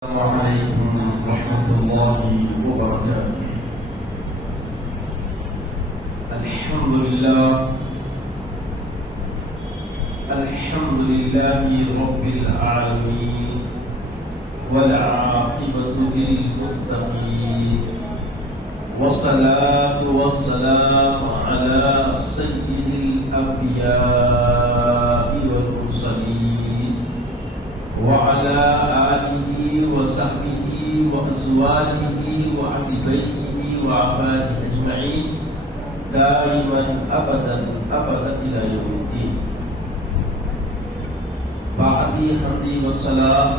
السلام عليكم ورحمة الله وبركاته. الحمد لله رب العالمين والعاقبة للمتقين والصلاة والسلام على سيد الأنبياء والمرسلين وعلى آله وصحبه وأزواجه وأهل بيته وأحبابه أجمعين دائما أبدا إلى يوم الدين. بعد حمدي والسلام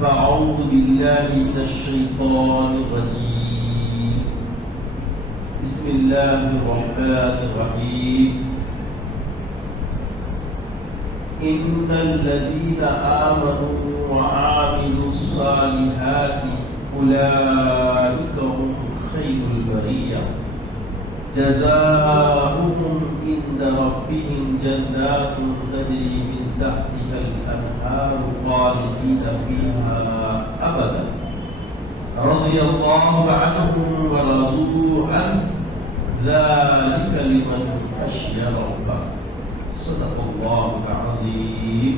فأعوذ بالله من الشيطان الرجيم. بسم الله الرحمن الرحيم. إن الذين آمنوا وعملوا الصالحات أولئك هم خير البرية جزاؤهم عند ربهم جنات تجري من تحتها الأنهار خالدين فيها أبدا رضي الله عنهم ورضوا عنه ذلك لمن خشي ربه. صدق الله العظيم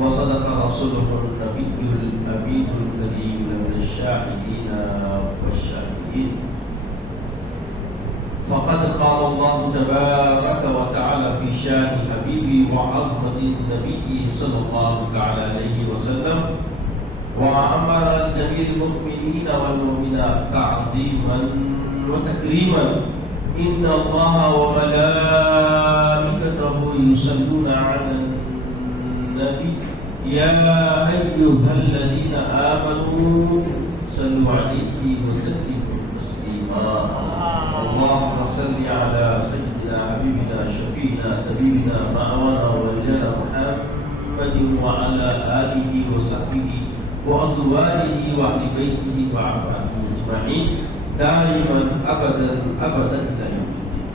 وصدق رسوله النبي الأمين الكريم من الشاهدين والشاهدين. فقد قال الله تبارك وتعالى في شان حبيبي وعظمة النبي صلى الله عليه وسلم وأمر جميع المؤمنين والمؤمنات تعظيما وتكريما. إن الله وملائكته يصلون على النبي يا أيها الذين آمنوا صلوا عليه وسلموا تسليما. اللهم صل على سيدنا حبيبنا شفينا طبيبنا معوانا ولينا محمد وعلى آله وصحبه وأزواجه وأهل بيته وأحبابه أجمعين دائما ابدا الى يوم الدين.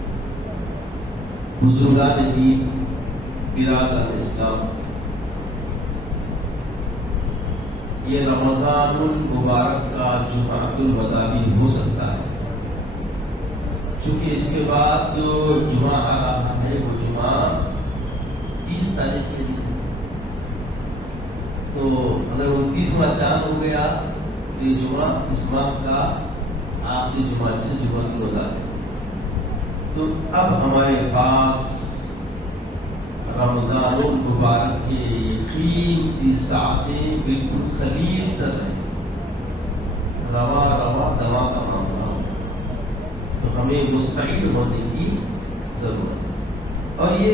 بزرگان دین، برادران اسلام، یہ رمضان المبارک کا جمعۃ الوداع بھی ہو سکتا ہے، چونکہ اس کے بعد جو جمعہ آ رہا ہے وہ جمعہ 30 تاریخ کے دن ہے، تو اگر 29واں چاند ہو گیا تو یہ جمعہ اس ماہ کا آخری جمعہ سے جمعۃ الوداع ہے. تو اب ہمارے پاس رمضان المبارک کے قیمتی ساعتیں بالکل خلیل تر ہیں، رواں دوا کا معاملہ ہے، تو ہمیں مستعد ہونے کی ضرورت ہے. اور یہ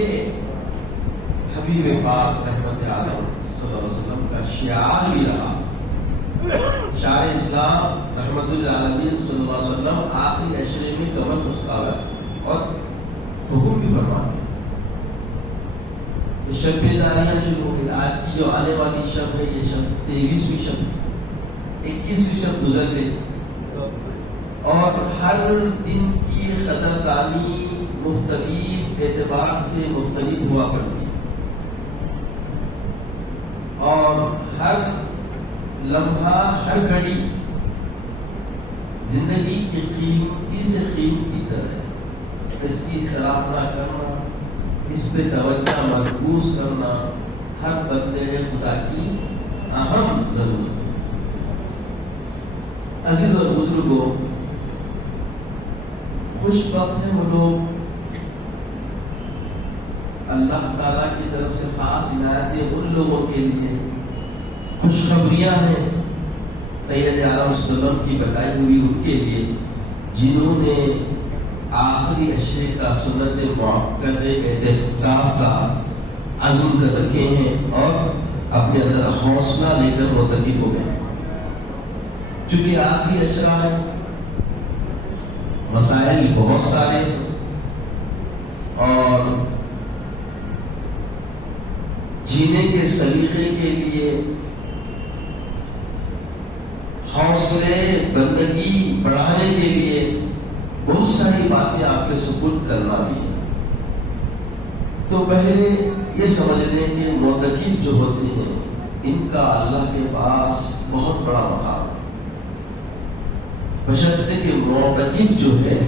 حبیب پاک رحمت عالم صلی اللہ علیہ وسلم کا شعار بھی رہا. شاہ اسلام رحمت اللہ علیہ صلی اللہ علیہ وسلم آخری عشرے میں کمر مستعار اور حکم بھی فرماتے ہیں. شب بیداریاں شروع ہو گئی. آج کی جو آنے والی شب ہے یہ شب 23ویں شب 21ویں شب گزر گئی، اور ہر دن کی قدردانی مختلف اعتبار سے مختلف ہوا کرتی ہے، اور ہر لمحہ ہر گھڑی زندگی کی قیمتی سے قیمتی طرح ہے. اس کی سراہنا کرنا، اس پہ توجہ مرکوز کرنا ہر بندے خدا کی اہم ضرورت ہے. عزیز اور بزرگوں، خوش وقت ہیں وہ لوگ اللہ تعالیٰ کی طرف سے خاص عنایتیں ان لوگوں کے لیے، خوشخبریاں ہیں سید عالم صلی اللہ علیہ وسلم کی بتائی ہوئی ان کے لیے جنہوں نے آخری عشرے کا سنت موقت اعتکاف کا عزم کر رکھے ہیں اور اپنے اندر حوصلہ لے کر مرتکب ہو گئے. چونکہ آخری عشرہ ہے، مسائل بہت سارے اور جینے کے سلیقے کے لیے حوصلے بندگی بڑھانے کے لیے بہت ساری باتیں آپ کے سپرد کرنا بھی ہے. تو پہلے یہ سمجھ لیں کہ معتکف جو ہوتے ہیں ان کا اللہ کے پاس بہت بڑا مقام ہے، بشرطے کہ معتکف جو ہے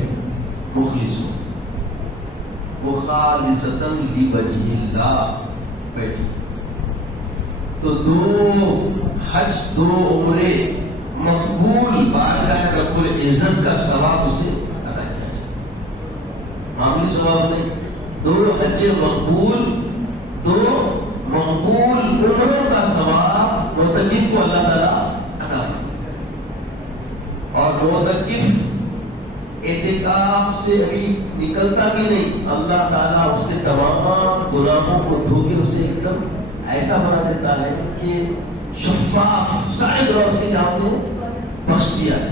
مخلص ہو، وہ خالصتاً لوجہ اللہ بیٹھی، تو 2 حج 2 عمرے مقبول بارگاہ رب العزت کا ثواب اسے ادا کیا جائے، معمولی ثواب نہیں، 2 حج مقبول 2 مقبول عمروں کا ثواب معتکف کو اللہ تعالیٰ ادا کرتا ہے۔ اور معتکف اعتکاف سے ابھی نکلتا بھی نہیں، اللہ تعالیٰ اس کے تمام گناہوں کو دھو کے اسے ایک دم ایسا بنا دیتا ہے کہ شفاف سارے گناہ اس کے جاتے ہیں بخش دیا ہے،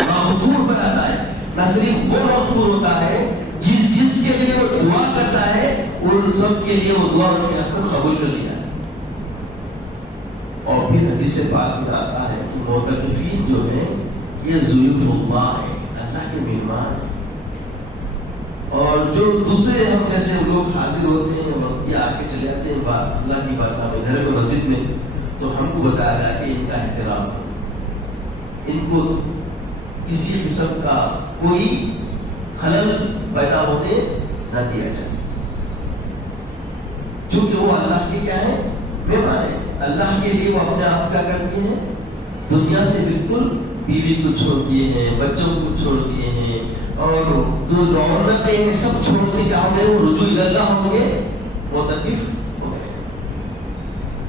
مغفور بناتا ہے۔ نہ صرف وہ مغفور ہوتا ہے، جس کے لیے وہ دعا کرتا ہے ان سب کے لیے وہ دعا ان کے حق میں قبول کر لیا ہے۔ اور پھر حدیث پاک میں آتا ہے کہ معتکفین جو ہیں یہ ضیوف اللہ ہے، اللہ کے مہمان ہیں، اور جو دوسرے ہم جیسے لوگ حاضر ہوتے ہیں وقت آ کے چلے جاتے ہیں بات اللہ کی بات میں گھر میں مسجد میں، تو ہم کو بتایا جائے کہ ان کا احترام کرو، ان کو کسی قسم کا کوئی خلل پیدا ہونے نہ دیا جائے، چونکہ وہ اللہ کے کیا ہے مہمان ہیں۔ اللہ کے لیے وہ اپنے آپ کیا کرتے ہیں، دنیا سے بالکل بیوی کو چھوڑ دیے ہیں، بچوں کو چھوڑ دیے ہیں، اور جو رونقیں ہیں سب چھوڑ کے کیا ہو گئے، وہ رجوع اللہ ہوں گے، معتکف ہو گئے۔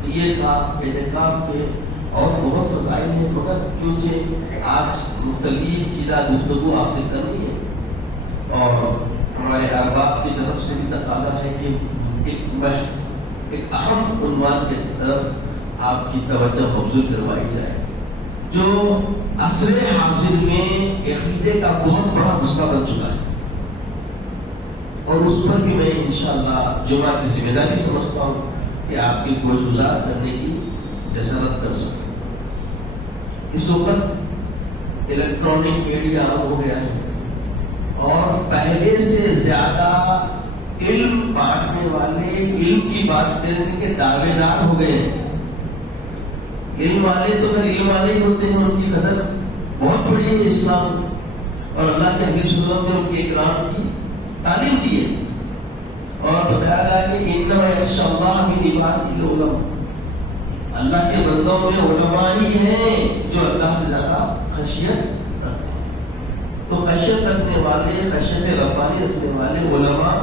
یہ اعتکاف کے اور بہت فضائل ہیں، مگر کیونکہ آج مختلف چیزیں گفتگو آپ سے کرنی ہے اور ہمارے ارباب کی طرف سے بھی تقاضا ہے کہ ایک اہم عنوان کی طرف آپ کی توجہ مبذول کروائی جائے، جو عصر حاضر میں عقیدے کا بہت بڑا مسئلہ بن چکا ہے، اور اس پر بھی میں انشاءاللہ جمعہ کی ذمہ داری سمجھتا ہوں کہ آپ کی گوش گزار کرنے کی جسارت کر سکوں۔ اس وقت الیکٹرانک میڈیا ہو گیا ہے اور پہلے سے زیادہ علم بانٹنے والے، علم کی بات کرنے کے دعوے دار ہو گئے ہیں۔ علم والے تو پھر علم والے ہی ہوتے ہیں، ان کی قدر بہت بڑی ہے اسلام، اور اللہ کے حبیب صلی اللہ علیہ وسلم نے ان کے اکرام کی تعلیم دی ہے، اور بتایا گیا کہ انما یخشی اللہ من عبادہ العلماء، اللہ کے بندوں میں علماء ہی ہیں جو اللہ سے زیادہ خشیت رکھتے ہیں۔ تو خشیت رکھنے والے، خشیت ربانی رکھنے والے علماء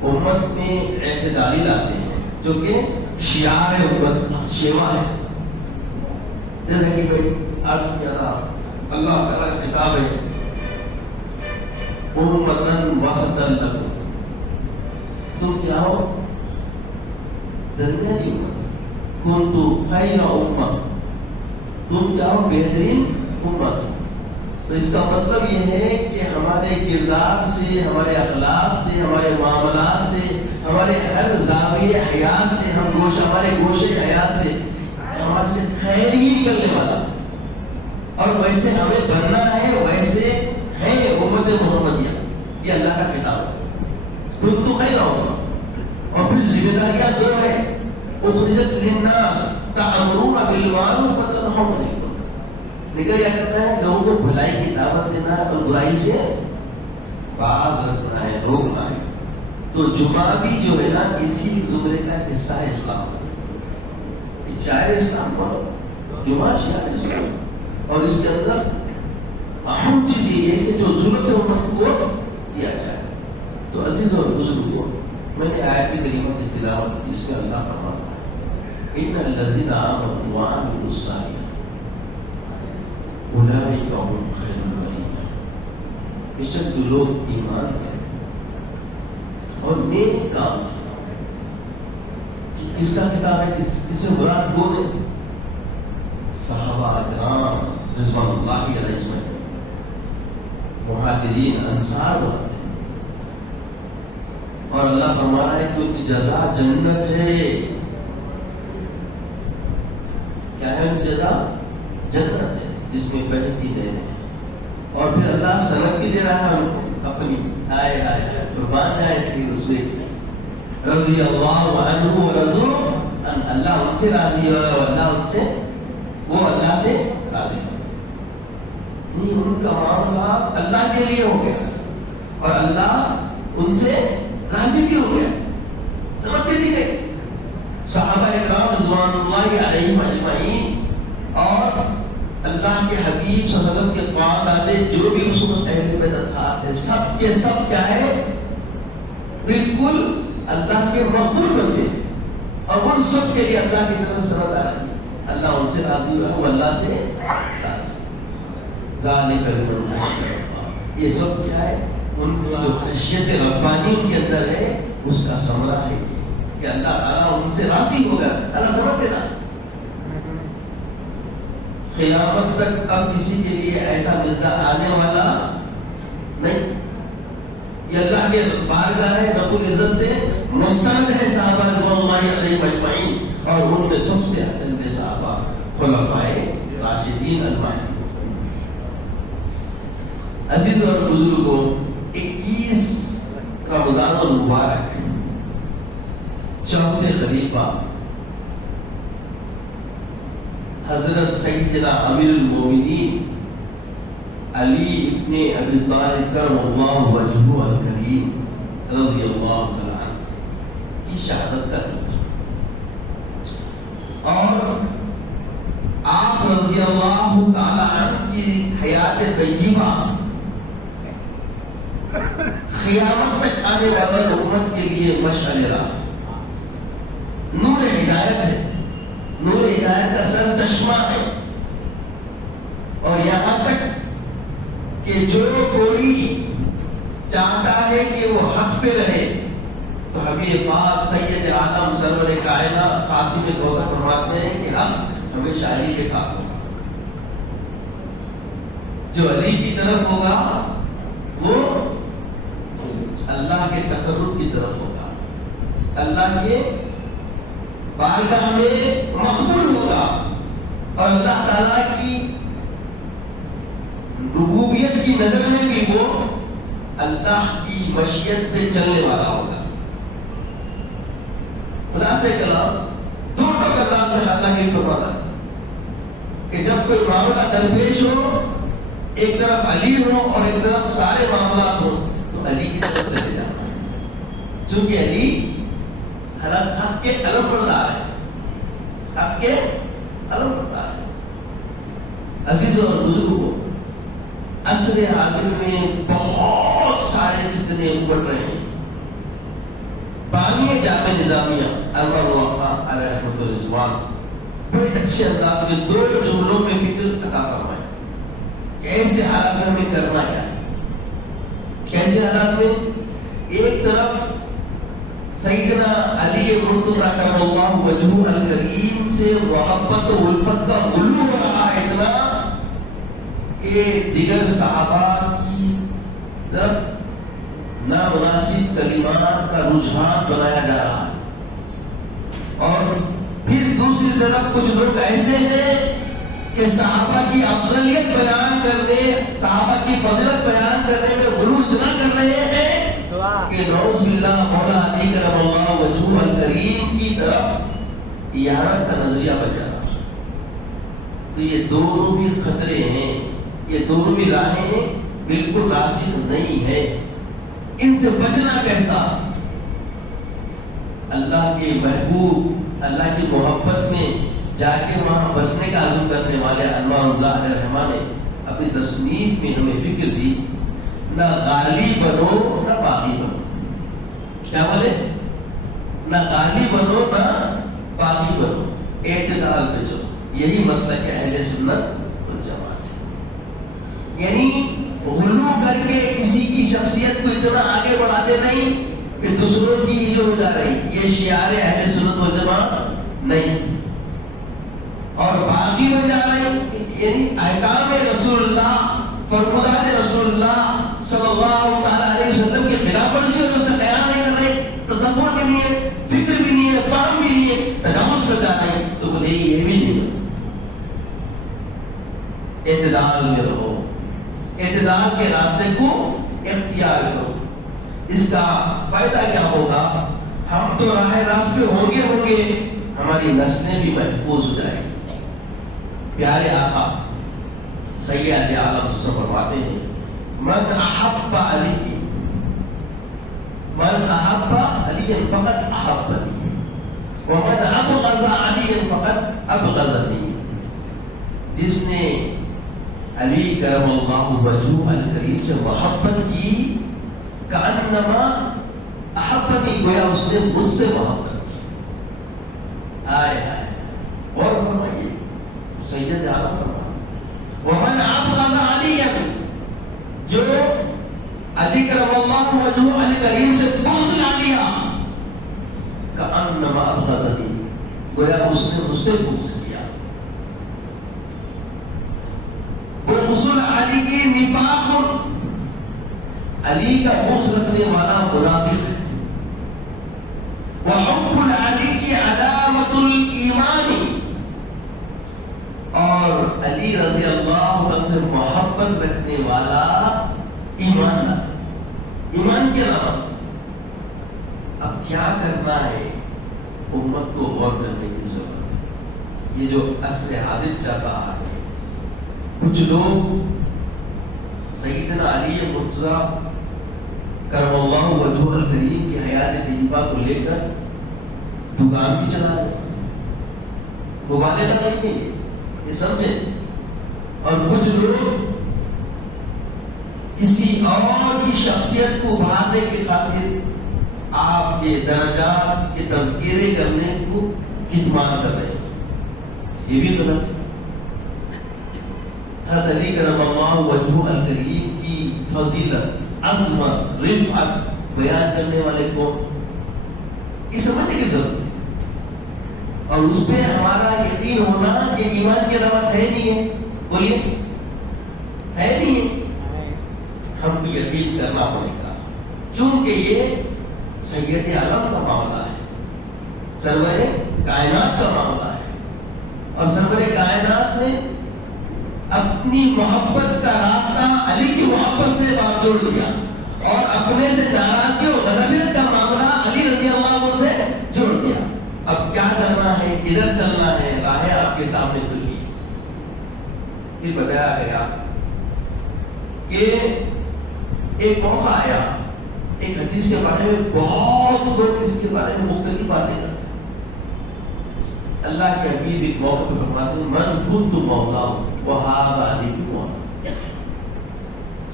امت میں اعتدالی لاتے ہیں، جو کہ شعار امت کا شیوا ہے۔ جیسا کہ بھائی عرض کیا تھا، اللہ تعالیٰ کا کتاب ہے امتاً وسطاً لکم، تم کیا ہو درمیانی امت، کنتم خیر امہ، تم کیا ہو بہترین امت۔ تو اس کا مطلب یہ ہے کہ ہمارے کردار سے، ہمارے اخلاق سے، ہمارے معاملات سے، ہمارے ہر زاویہ حیات سے، ہمارے گوشے حیات سے ہمارے سے خیر ہی نکلنے والا، اور ویسے ہمیں بننا ہے، ویسے ہے امت محمدیہ، یہ اللہ کا کتاب ہے۔ کنتم خیر امہ، اور پھر ذمہ داریاں 2 ہیں، اخرجت للناس تأمرون بالمعروف وتنہون عن المنکر، نکل کیا کرنا ہے، لوگوں کو بھلائی کی دعوت دینا ہے اور برائی سے باز رکھنا ہے، روکنا ہے۔ تو جمعہ بھی جو ہے نا اسی زمرے کا حصہ ہے اسلام، شاعر اسلام پڑھو، جمعہ شاعر اسلام، اور اس کے اندر اہم چیز یہ ہے کہ جو ضرورت ہے امت کو دیا جائے۔ تو عزیز اور بزرگوں، میں نے آیت کریمہ کی تلاوت کی، اس میں اللہ فرماتا ہے ان الذین آمنوا وعملوا الصالحات اولئک هم خیر البریہ، بے شک جو لوگ ایمان لائے اور نیک کام کیا، کس کا کتاب ہے، کس سے مراد 2 نے صحابہ اکرام رضوان اللہ علیہ اجمعین، مہاجرین انصار والے، اور اللہ فرما رہا ہے کہ ان کی جزا جنت ہے۔ کیا ہے ان کی جزا؟ جنت ہے جس میں بہتی نہریں ہیں، اور پھر اللہ سند بھی دے رہا ہے اپنی، آئے آئے قربان جائے اس کی رسوے، رضی اللہ عنہ ورضوا اللہ ان سے راضی ہوگا اور اللہ ان سے، وہ اللہ سے راضی ہوگا. نہیں، ان کا معاملہ اللہ کے لیے ہو گیا اور اللہ ان سے راضی بھی ہو گیا. سمجھتے دیجیے صحابہ اکرام رضوان اللہ علیہم اجمعین اور اللہ کے حبیب صلی اللہ علیہ وسلم کے بعد آتے جو بھی اس وقت اہل بیت تھے، سب کے سب کیا ہے، بالکل اللہ کے مقبول بندے ہیں. اور ان سب کے لیے اللہ کی طرف سند آ رہی ہے، اللہ ان سے راضی ہوا، وہ اللہ سے راضی. ذالک لمن خشی اللہ، یہ سب کیا ہے، ان کی جو خشیت ربانی ان کے اندر ہے اس کا ثمرہ ہے کہ اللہ تعالیٰ ان سے راضی ہوگا. اللہ سمجھ دینا قیامت تک اب کسی کے لیے ایسا مزدہ آنے والا نہیں. یہ اللہ کے بارگاہ ہے، رب العزت سے مستند ہے صحابہ رضوان اللہ علیہم اجمعین، اور ان میں سب سے اہم صحابہ خلفائے راشدین المہدیون. عزیز اور بزرگوں، 21 رمضان المبارک چوتھے خلیفہ حضرت سیدنا امیر المومنین علی ابن ابی طالب کرم اللہ وجہہ الکریم رضی اللہ تعالی عنہ کی شہادت کا دن تھا، اور آپ رضی اللہ تعالی عنہ کی حیات طیبہ قیامت تک آنے والی امت کے لیے مشعل راہ، نور ہدایت ہے، نور ہدایت کا سر چشمہ ہے. اور یہاں تک کہ جو کوئی چاہتا ہے کہ وہ حق پہ رہے تو حبیب پاک سید عالم سرور کائنات قاسم کوثر فرماتے ہیں کہ حق ہمیشہ علی کے ساتھ ہوگا. جو علی کی طرف ہوگا وہ اللہ کے تقرب کی طرف ہوگا، اللہ کے بارگاہ میں مقبول ہوگا، اور اللہ تعالیٰ کی ربوبیت کی نظر میں بھی وہ اللہ کی مشیت پہ چلنے والا ہوگا. خلاصہ کلام دو کلام میں اللہ کی فرمانا ہے کہ جب کوئی معاملہ درپیش ہو، ایک طرف علی ہو اور ایک طرف سارے معاملات ہو، تو علی کی طرف چلے جانا ہے، چونکہ علی حق کے علم بردار ہے، حق کے علم بردار ہے. عزیز اور بزرگوں، عصر حاضر میں بہت سارے فتنے ابھر رہے ہیں. بانی جامع نظامیہ انور الوفا علیہ رحمۃ الرضوان بڑے اچھے انداز میں 2 جملوں میں فکر عطا فرمائے کہ ایسے حالات میں ہمیں کرنا کیا ہے. کیسے حالات میں؟ ایک طرف سیدنا علی مرتضیٰ کرم اللہ وجہہ الکریم سے محبت و الفت کا غلو ہو رہا ہے اتنا کہ دیگر صحابہ کی طرف نامناسب کلمات کا رجحان بنایا جا رہا ہے. اور پھر دوسری طرف کچھ لوگ ایسے ہیں کہ صحابہ کی افضلیت بیان کرنے، صحابہ کی فضیلت بیان کرنے میں غلو اتنا کر رہے ہیں کہ نعوذ باللہ مولا علی کرم اللہ وجہہ الکریم کی طرف احانت کا نظریہ بچا رہا. تو یہ دونوں بھی خطرے ہیں، یہ دونوں بھی راہیں بالکل راسخ نہیں ہے. ان سے بچنا کیسا؟ اللہ کے محبوب، اللہ کی محبت میں جا کے وہاں بسنے کا عزم کرنے والے انوار اللہ علیہ رحمٰن نے اپنی تصنیف میں ہمیں فکر دی، نہ غالی بنو نہ باغی بنو. کیا بولے؟ نہ غالی بنو نہ باغی بنو، اعتدال پہ چلو. یہی مسئلہ کہ اہل سنت والجماعت ہے. یعنی غلو کر کے کسی کی شخصیت کو اتنا آگے بڑھاتے نہیں کہ دوسروں کی یہ ہو جا رہی، یہ شعار اہل سنت والجماعت نہیں. اور باقی بن جا رہے ہیں، یعنی احکام رسول اللہ، فرمودات رسول اللہ صلی اللہ علیہ وسلم کے خلاف ورزی اور اس کا خیال نہیں کر رہے، تصور بھی نہیں ہے، فکر بھی نہیں ہے، فہم بھی نہیں ہے، تجاوز کر جاتے ہیں. تو بولے یہ بھی نہیں ہے. اعتدال میں رہو، اعتدال کے راستے کو اختیار کرو. اس کا فائدہ کیا ہوگا؟ ہم تو راہ راست پہ ہوں گے، ہماری نسلیں بھی محفوظ ہو جائیں. پیارے آقا سید عالم سے فرماتے ہیں من احب علی فقط احبنی ومن ابغض علی فقط ابغضنی. جس نے علی کرم اللہ وجہہ الکریم سے محبت کی کأنما احبنی، گویا اس نے مجھ سے محبت کی. آئے آئے اور فرمائیے سید عالم فرمائے ومن ابغض علی، جو علی کرم اللہ وجہہ الکریم سے بغض نہ لیا کأنما ابغضنی، گویا اس نے مجھ سے بغض کیا. بغض علی نفاق، علی کا بغض رکھنے والا منافق ہے. وحب العلی علامت الایمان، اور علی رضی اللہ عنہ سے محبت رکھنے والا ایمان ہے، ایمان کی علامت. اب کیا کرنا ہے؟ امت کو غور کرنے کی ضرورت ہے. یہ جو عصر حاضر چل رہا ہے، کچھ لوگ سیدنا علی مرتضیٰ کرم اللہ وجہہ الکریم کی حیات طیبہ کو لے کر دکان بھی چلا رہے، مبالغہ نہیں ہے یہ سمجھیں. اور کچھ لوگ کسی اور کی شخصیت کو ابھارنے کی خاطر آپ کے درجات کے تذکرے کرنے کو کتمان کر رہے ہیں. یہ بھی غلط ہے. حضرت علی کرم اللہ وجہہ الکریم کی فضیلت، عظمت، رفعت بیان کرنے والے کو یہ سمجھنے کی ضرورت ہے، اور اس پہ ہمارا یقین ہونا کہ ایمان کی علامت ہے نہیں ہے. بولیے ہے نہیں ہے، ہم کو یقین کرنا پڑے گا، چونکہ یہ سید عالم کا معاملہ ہے، سرور کائنات کا معاملہ ہے. اور سرور کائنات نے اپنی محبت کا راستہ علی کی محبت سے بات جوڑ دیا، اور اپنے سے ناراضگی اور غضبیت کا معاملہ علی رضی اللہ عنہ سے جوڑ دیا. اب کیا چلنا ہے، کدھر چلنا ہے، راہیں آپ کے سامنے کھلی. پھر بتایا گیا کہ ایک موقع آیا، ایک حدیث کے بارے میں بہت لوگ اس کے بارے میں مختلف باتیں کرتے ہیں. اللہ کے حبیب ایک موقع پہ فرماتے ہیں من کنت مولا وہاب علی مولا.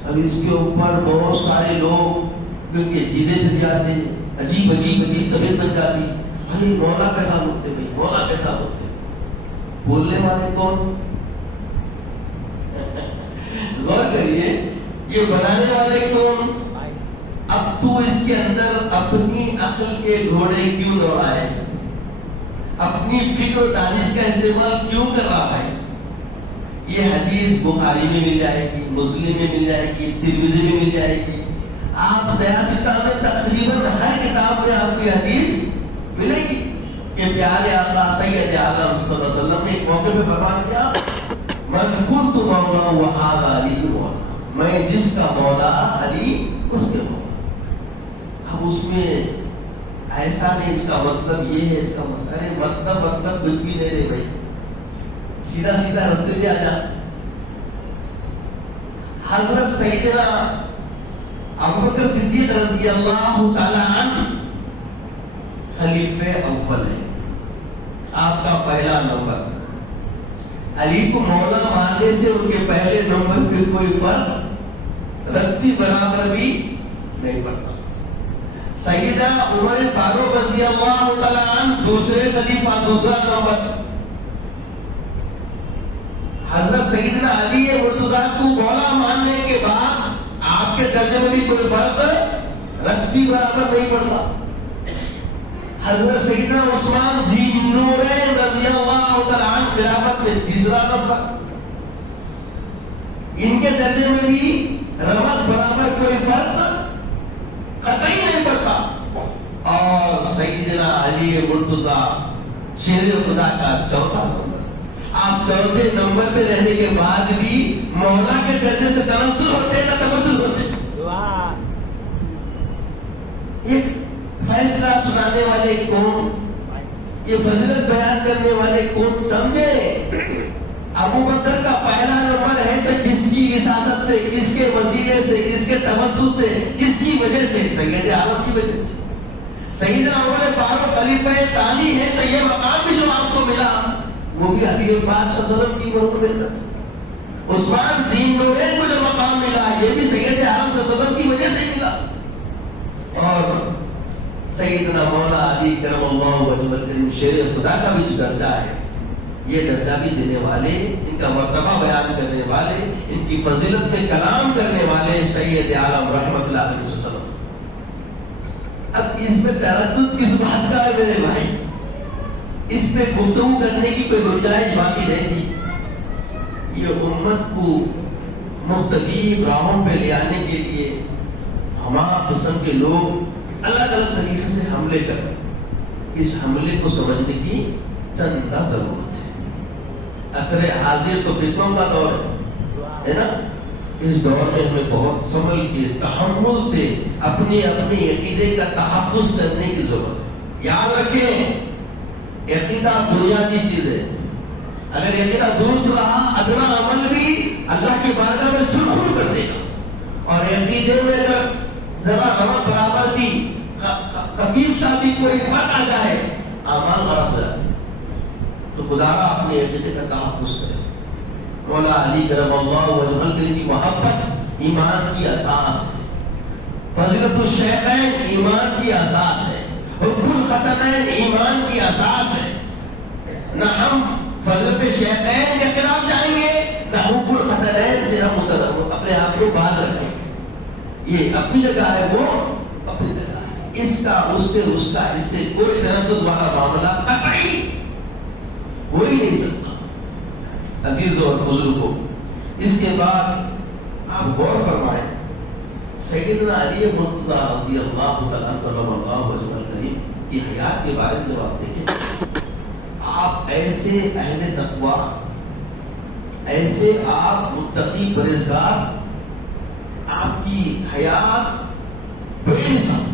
اب اس کے اوپر بہت سارے لوگ کیونکہ جیدے تھک جاتے ہیں، عجیب طبیعت بن جاتی. ارے مولا کیسا بولتے بھائی، مولا کیسا بولتے. بولنے والے کون؟ غور کریے، یہ بنانے والے کون؟ اب تو اس کے اندر اپنی عقل کے گھوڑے کیوں دوڑائے، اپنی فکر و دانش کا استعمال کیوں کر رہا ہے؟ یہ حدیث بخاری میں مل جائے گی، مسلم میں مل جائے گی، ترمذی میں مل جائے گی. آپ سیاستہ میں تقریباً ہر کتاب میں آپ کی حدیث ملے گی کہ پیارے آقا سید عالم صلی اللہ علیہ وسلم نے ایک موقع پہ فرمان کیا من کنت مولا وہذا علی مولا، میں جس کا مولا علی اس کے مولا. اب اس میں ایسا نہیں اس کا مطلب یہ ہے، اس کا مطلب ارے مطلب کچھ بھی نہیں رہے بھائی، سیدھا رستے پہ آ جا. حضرت سیدنا ابوبکر صدیق رضی اللہ تعالی عنہ خلیفہ اول ہے، آپ کا پہلا نمبر. علی کو مولا ماننے سے ان کے پہلے نمبر پہ کوئی فرق رتی برابر بھی نہیں پڑتا. سیدنا عمر فاروق رضی اللہ تعالی عنہ دوسرے خلیفہ، دوسرا نمبر. حضرت سیدنا علی مرتضیٰ کو مولا ماننے کے بعد آپ کے درجے میں بھی کوئی فرق رتی برابر نہیں پڑتا. حضرت سیدنا عثمان ذی النورین رضی اللہ تعالی عنہ خلافت میں تیسرا نمبر. ان کے درجے میں بھی رمق برابر کوئی فرق قطعی نہیں پڑتا. اور سیدنا علی مرتضیٰ شیر خدا کا چوتھا نمبر. آپ چوتھے نمبر پہ رہنے کے بعد بھی مولا کے درجے سے تنزل ہوتے ہیں نہ تبدل ہوتے. ایک فیصلہ سنانے والے کون، یہ فضیلت بیان کرنے والے کون سمجھے؟ ابو بکر کا پہلا نمبر ہے کہ کس کی وساست سے، کس کے وسیلے سے، کس کے توسط سے، کس کی وجہ سے؟ سید عالم کی وجہ سے۔ سیدنا عمر فاروق خلیفہ ثانی ہے تو یہ مقام بھی جو آپ کو ملا وہ بھی حبیب پاک صلی اللہ علیہ وسلم کی بہت ملت ہے۔ عثمان ذی نورین کو جو مقام ملا یہ بھی سید عالم صلی اللہ علیہ وسلم کی وجہ سے ملا۔ اور سیدنا مولا علی کرم اللہ وجہ الکریم شیر خدا کا بھی جو درجہ ہے، یہ درجہ بھی دینے والے، ان کا مرتبہ بیان کرنے والے، ان کی فضیلت میں کلام کرنے والے سید عالم رحمت اللہ علیہ وسلم۔ اب اس میں تردد کس بات کا ہے میرے بھائی؟ اس میں گفتگو کرنے کی کوئی گنجائش باقی نہیں تھی۔ یہ امت کو مختلف راہوں پہ لے آنے کے لیے ہمارا قسم کے لوگ الگ الگ طریقے سے حملے کر رہے ہیں۔ اس حملے کو سمجھنے کی چند ضرورت ہے۔ عصر حاضر تو فتنوں کا دور ہے نا، اس دور میں ہمیں بہت سنبھل کے تحمل سے اپنے عقیدے کا تحفظ کرنے کی ضرورت ہے۔ یاد رکھیں عقیدہ بنیادی چیز ہے، اگر عقیدہ درست رہا ادنا عمل بھی اللہ کی بارگاہ میں سرخر کر دے گا، اور عقیدے میں اگر ذرا نمک برابر بھی خفیف سا بھی کوئی فرق آ جائے اعمال غلط ہو جاتے ہیں۔ تو خدا را اپنے عقیدے کا تحفظ کرے۔ مولا علی کرم اللہ وجہ الکریم کی محبت ایمان کی اساس ہے، فضیلت الشیخین ایمان کی اساس ہے، حب الختمین ایمان کی اساس ہے۔ نہ ہم فضیلت شیخین کے خلاف جائیں گے نہ حب الختمین سے ہم اپنے آپ کو باز رکھیں گے۔ یہ اپنی جگہ ہے، وہ اپنی جگہ ہے، اس کا اس سے اس کا اس سے کوئی تردد والا معاملہ قطعی ہو ہی نہیں سکتا۔ عزیزوں اور بزرگوں، اس کے بعد آپ غور فرمائیں سیدنا علی مرتضیٰ رضی اللہ تعالیٰ کرم اللہ وجہ الکریم کی حیات کے بارے میں جب آپ دیکھیں، آپ ایسے اہل تقویٰ، ایسے آپ متقی پرہیزگار، آپ کی حیات بے مثال۔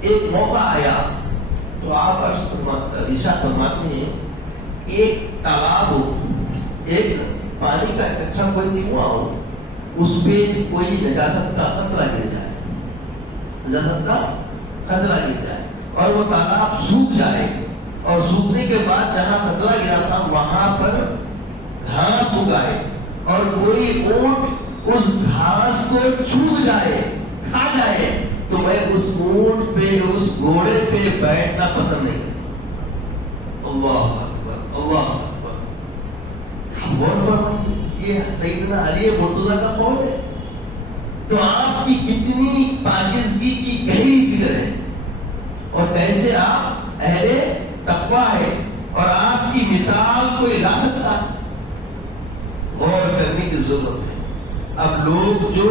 ایک موقع آیا تو آپ ارشاد فرماتے ہیں ایک تالاب ہو، ایک پانی کا اچھا کوئی کنواں ہو، اس پہ کوئی نجاست کا قطرہ گر جائے، نجاست کا قطرہ گر جائے اور وہ تالاب سوکھ جائے، اور سوکھنے کے بعد جہاں قطرہ گرا تھا وہاں پر گھاس اگائے اور کوئی اونٹ اس گھاس کو چوس جائے، کھا جائے، تو میں اس اونٹ پہ، اس گھوڑے پہ بیٹھنا پسند نہیں کرتا۔ اللہ اکبر، اللہ اکبر۔ غور فرمائیے، یہ سیدنا علی مرتضیٰ کا قول ہے، تو آپ کی کتنی پاکیزگی کی گہری فکر ہے، اور کیسے آپ اہل تقویٰ ہے، اور آپ کی مثال کوئی لا سکتا ہے۔ غور کرنے کی ضرورت ہے۔ اب لوگ جو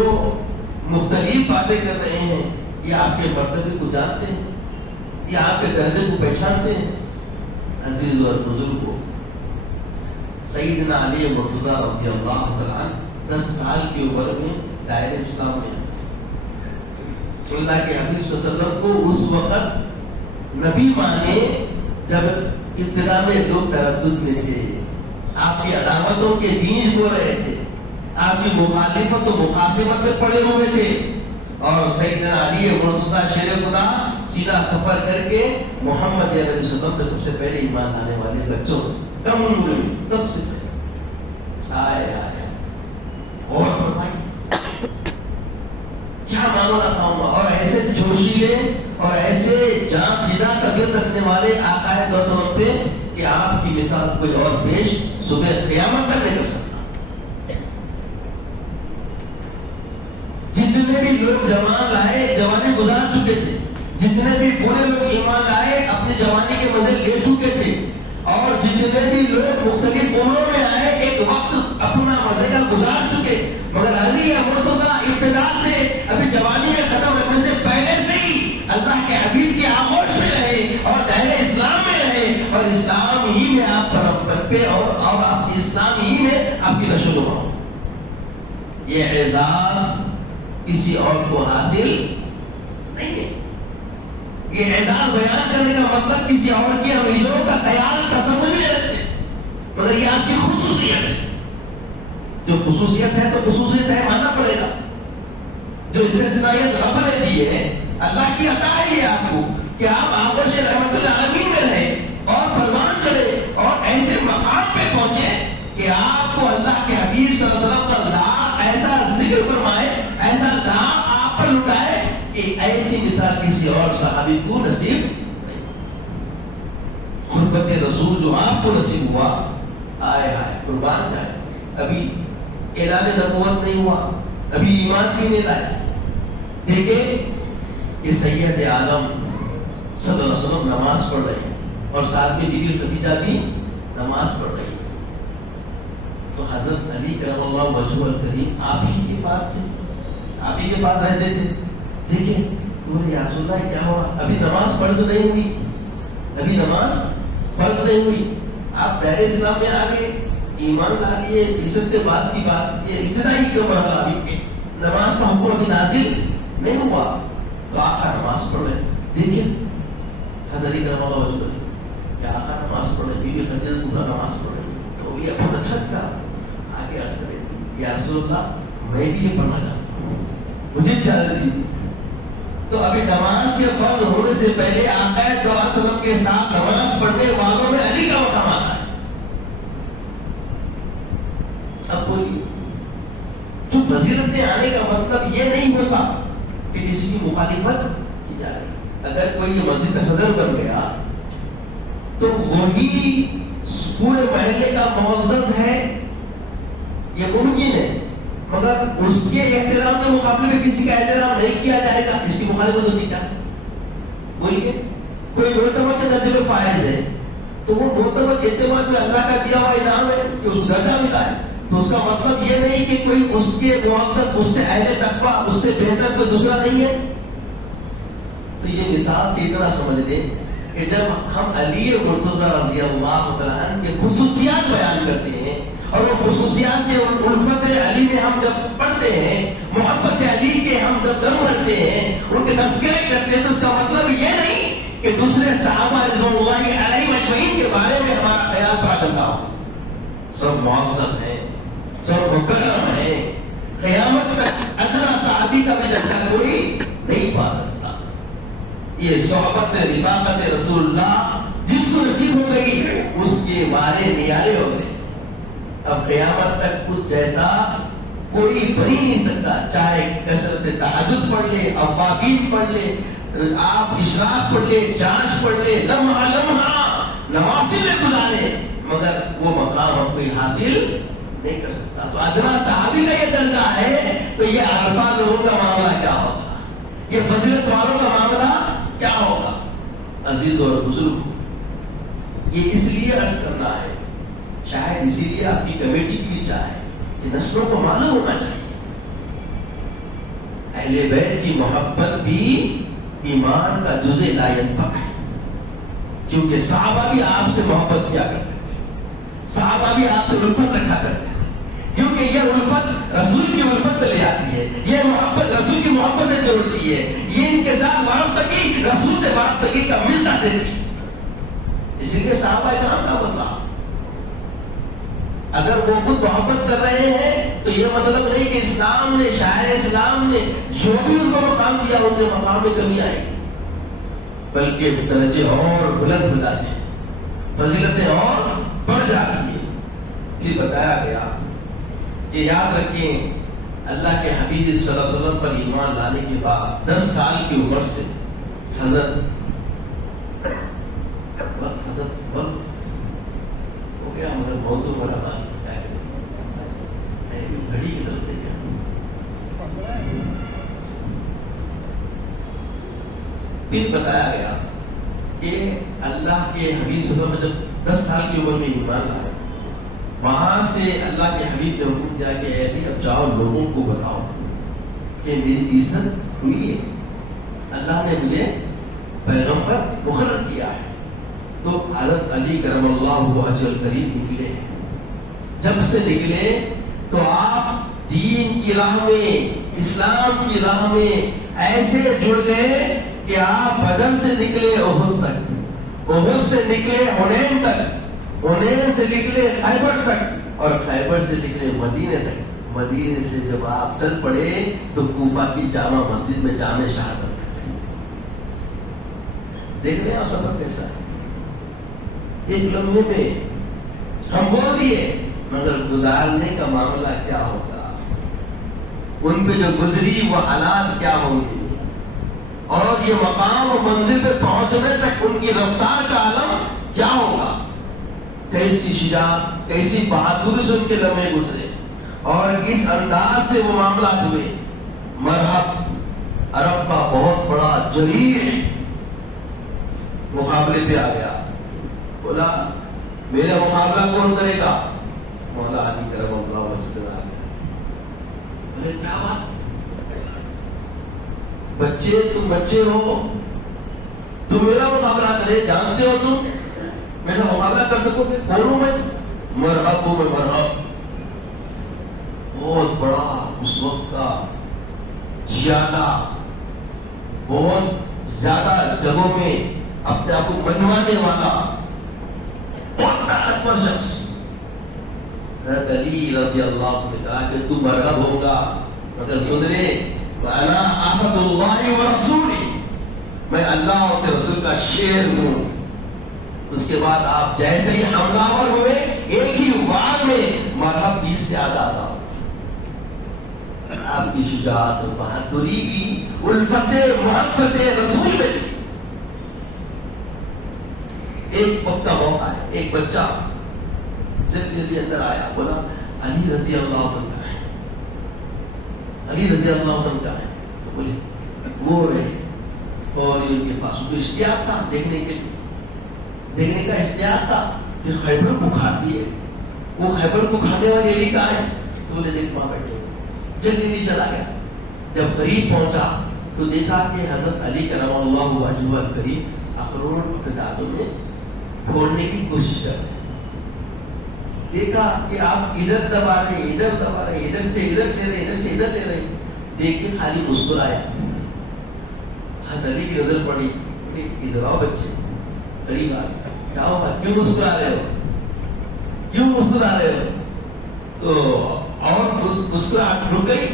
مختلف باتیں کر رہے ہیں، یہ آپ کے مرتبے کو جانتے ہیں، یہ آپ کے درجے کو پہچانتے ہیں۔ عزیز اور بزرگوں، سیدنا علی مرتضیٰ رضی اللہ تعالیٰ 10 سال کی عمر میں دائرہ اسلام میں اللہ کے حبیب صلی اللہ علیہ وسلم کو اس وقت نبی مانے جب ابتدا میں لوگ تردد میں تھے، آپ کی عداوتوں کے بیج بو رہے تھے، آپ کی مخالفت و مخاصمت میں پڑے ہوئے تھے، اور سیدنا علی مرتضیٰ شیر خدا سیدھا سفر کر کے محمد علیہ وسلم پہ سب سے پہلے ایمان لانے والے بچوں کم عمر میں سب سے پہلے آئے اور فرمائی کیا معاملہ تھا، اور ایسے جوشیلے اور ایسے جان فدا طبیعت رکھنے والے آقا ہے دو زمان پہ کہ آپ کی مثال کوئی اور پیش صبح قیامت تک نہیں کر سکتا۔ جتنے بھی لوگ جوان لائے جوانی گزار چکے تھے، جتنے بھی بوڑھے لوگ ایمان لائے اپنی جوانی کے مزے لے چکے تھے، اور جتنے بھی لوگ مختلف عمروں میں آئے ایک وقت اپنا مزے کا گزار چکے، مگر علی مرتضیٰ ابتدا سے ابھی جوانی میں ختم ہونے سے پہلے سے ہی اللہ کے حبیب کی آغوش میں رہے اور دائرہ اسلام میں رہے، اور اسلام ہی میں آپ پہ اور آپ اسلام ہی میں آپ کی نشو و نما۔ یہ اعزاز کسی اور کو حاصل نہیں ہے۔ یہ اعزاز بیان کرنے کا مطلب کسی اور کی امیروں کا خیال تصور نہیں رکھتے، مگر یہ آپ کی خصوصیت ہے. جو خصوصیت ہے تو خصوصیت ہے ماننا پڑے گا. جو استثنائیت رب نے دی ہے، اللہ کی عطا ہے یہ آپ کو کہ آپ آغوش رحمت العالمین میں رہے اور پروان چڑھے اور ایسے مقام پہ پہنچے کہ آپ کو اللہ کے حبیب صلی اللہ علیہ وسلم کا لاکھ ایسا ذکر فرمائے، ایسا لاکھ آپ پر لٹائے کہ ایسی مثال کسی اور صحابی کو نصیب نہیں. قربت رسول جو آپ کو نصیب ہوا، آئے آئے قربان جائے. ابھی اعلان نبوت نہیں ہوا، ابھی ایمان بھی نہیں لائے. دیکھیں کہ سید عالم صلی اللہ علیہ وسلم نماز پڑھ رہے ہیں اور ساتھ میں بیوی خدیجہ بھی نماز پڑھ رہی ہے. تو حضرت علی کرم اللہ وجہہ الکریم آپ ہی کے پاس تھے، آپ ہی کے پاس رہتے تھے. دیکھیں تو یا رسول اللہ کیا ہوا، ابھی نماز فرض نہیں ہوئی، ابھی نماز فرض نہیں ہوئی، آپ دائرہ اسلام میں آ گئے، ایمان لا لیے، عزت کے بعد کی بات، یہ ابتدائی کیوں مرحلہ ابھی کے نماز کا حکم ابھی نازل نہیں ہوا تو آقا نماز پڑھ رہے. دیکھیں حضرت علی کرم اللہ وجہہ کہ آقا نماز پڑھ رہے، بیوی خدیجہ پورا نماز پڑھ رہی. تو یہ بہت اچھا تھا. آگے عرض کرے یا رسول اللہ میں بھی یہ پڑھنا چاہتا ہوں، مجھے اجازت دیجیے. تو ابھی نماز کے فرض ہونے سے پہلے آقا صلی اللہ علیہ وسلم کے ساتھ نماز پڑھنے والوں میں علی کا مقام آتا ہے. اب بولیے جو فضیلتیں آنے کا مطلب یہ نہیں ہوتا کہ کسی کی مخالفت کی جائے. اگر کوئی مسجد کا صدر بن گیا تو وہی پورے محلے کا معزز ہے، یہ ممکن ہے، مگر اس کے احترام کے مقابلے میں کسی کا احترام نہیں کیا جائے گا، اس کی مخالفت ہوتی کیا؟ بولیے کوئی معتمد کے درجے میں فائز ہے تو وہ معتمد اعتماد میں اللہ کا دیا ہوا انعام ہے کہ اس کو درجہ ملا ہے. تو اس کا مطلب یہ نہیں کہ کوئی اس کے معزز، اس سے اہل تقویٰ، اس سے بہتر کوئی دوسرا نہیں ہے. تو یہ مثال سے اتنا سمجھ لیں کہ جب ہم علی مرتضیٰ رضی اللہ تعالیٰ عنہ کے خصوصیات بیان کرتے ہیں اور وہ خصوصیات سے الفت علی میں ہم جب پڑھتے ہیں، محبت علی کے ہم جب دم رکھتے ہیں، ان کے تذکرے کرتے ہیں، تو اس کا مطلب یہ نہیں کہ دوسرے صحابہ رضوان اللہ علیہ مجمعین کے بارے میں ہمارا خیال پاکندہ ہو. سب معزز ہیں، سب مکرم ہیں، قیامت تک ادنا صحابی کا بھی درجہ کوئی نہیں پا سکتا. یہ صحبت رفاقت رسول اللہ جس کو نصیب ہو گئی اس کے بارے نیارے ہو گئے. اب قیامت تک اس جیسا کوئی بن ہی نہیں سکتا، چاہے کثرت تہجد پڑھ لے، اوابین پڑھ لے، آپ اشراق پڑھ لے، چانچ پڑھ لے، لمحہ لمحہ نوافل میں گزارے، مگر وہ مقام ہم کوئی حاصل نہیں کر سکتا. تو ادنا صحابی کا یہ درجہ ہے تو یہ عرفہ لوگوں کا معاملہ کیا ہوگا، یہ فضیلت والوں کا معاملہ کیا ہوگا. عزیز اور بزرگ، یہ اس لیے عرض کرنا ہے، شاید اسی لیے آپ کی کمیٹی بھی چاہے کہ نسلوں کو معلوم ہونا چاہیے اہل بیت کی محبت بھی ایمان کا جزء لا ينفع ہے. کیونکہ صحابہ بھی آپ سے محبت کیا کرتے تھے، صحابہ بھی آپ سے الفت رکھا کرتے تھے، کیونکہ یہ الفت رسول کی الفت لے آتی ہے، یہ محبت رسول کی محبت سے جوڑتی ہے، یہ ان کے ساتھ وابستگی رسول سے وابستگی کا ملتا دیتی ہے. اسی لیے صحابہ کرام کا بدلا. اگر وہ خود محبت کر رہے ہیں تو یہ مطلب نہیں کہ اسلام نے، شاعر اسلام نے جو بھی ان کو مقام دیا ان کے مقام میں کمی آئی، بلکہ درجے اور بلند ہو جاتے ہیں، فضیلتیں اور بڑھ جاتی ہیں. پھر بتایا گیا کہ یاد رکھیں اللہ کے حبیب صلی اللہ علیہ وسلم پر ایمان لانے کے بعد 10 سال کی عمر سے حضرت ہو گیا، مگر موضوع والا بات گھڑی کی طرف دیکھا. پھر بتایا گیا کہ اللہ کے حبیب صلی اللہ علیہ وسلم جب 10 سال کی عمر میں ایمان لائے، وہاں سے اللہ کے حبیب نے حکم دیا کہ اے علی اب جاؤ لوگوں کو بتاؤ کہ میری عزت ہوئی ہے، اللہ نے مجھے پیغمبر مقرر کیا ہے. تو حضرت علی کرم اللہ وجہ الکریم نکلے. جب سے نکلے تو آپ دین کی راہ میں، اسلام کی راہ میں ایسے جڑ گئے کہ آپ بدر سے نکلے احد تک، احد سے نکلے حنین تک، حنین سے نکلے خیبر تک، اور خیبر سے نکلے مدینے تک۔ مدینے سے جب آپ چل پڑے تو کوفہ کی جامع مسجد میں جامع شہادت تک۔ دیکھ رہے ہیں آپ سفر کیسا ہے؟ ایک لمحے میں ہم بول دیے، مگر گزارنے کا معاملہ کیا ہوگا، ان پہ جو گزری وہ حالات کیا ہوں گے، اور یہ مقام و منزل پہ پہنچنے تک ان کی رفتار کا عالم کیا ہوگا۔ کیسی شجاعت، کیسی بہادری سے ان کے لمحے گزرے، اور کس انداز سے وہ معاملات ہوئے۔ مرحب عرب کا بہت بڑا جلیل مقابلے پہ آ گیا، بولا میرا مقابلہ کون کرے گا؟ مولا علی کرم اللہ وجہ آ گیا۔ بولے کیا بات، بچے تم بچے ہو، تم میرا مقابلہ کرے، جانتے ہو تم میرا مقابلہ کر سکو گے؟ کون ہوں میں؟ مرحب ہوں میں، مرحب۔ بہت بڑا اس وقت کا زیادہ، بہت زیادہ جگہوں میں اپنے آپ کو منوانے والا بہت طاقتور شخص حضرت علی رضی اللہ عنہ نے کہا کہ تو مرغب ہوگا، مگر سن لے انا اسد اللہ و رسولہ، میں اللہ اور اس کے رسول کا شیر ہوں۔ اس کے بعد آپ جیسے ہی حملہ آور ہوئے، ایک ہی وار میں مرحب 20 سے آدھا آدھا۔ آپ کی شجاعت اور بہادری بھی الفت محبت رسول میں تھی۔ ایک وقت کا موقع ہے، ایک بچہ جلدی اندر آیا، بولا علی رضی اللہ عنہ کا ہے، علی رضی اللہ عنہ کا ہے۔ تو بولے وہ رہے فوری ان کے پاس، تو اشتیاق تھا دیکھنے کے لیے، دیکھنے کا اشتیاق تھا کہ خیبر کو کھاتی ہے، وہ خیبر کو کھانے والی علی کا ہے۔ تو بولے دیکھ وہاں بیٹھے، جلدی نہیں چلا گیا۔ جب قریب پہنچا تو دیکھا کہ حضرت علی کرم اللہ وجہہ الکریم اخروٹ اپنے دانتوں میں پھوڑنے کی کوشش کر رہے ہیں۔ دیکھا کہ آپ ادھر دبا رہے، ادھر دبا رہے، ادھر سے ادھر لے رہے، ادھر سے ادھر لے رہے، دیکھ کے خالی مسکرایا۔ حضرت علی کی نظر پڑی، ادھر آؤ بچے، قریب آ گئے، کیا ہوا، کیوں مسکرا رہے ہو، کیوں مسکرا رہے ہو؟ تو اور مسکراہٹ رک گئی،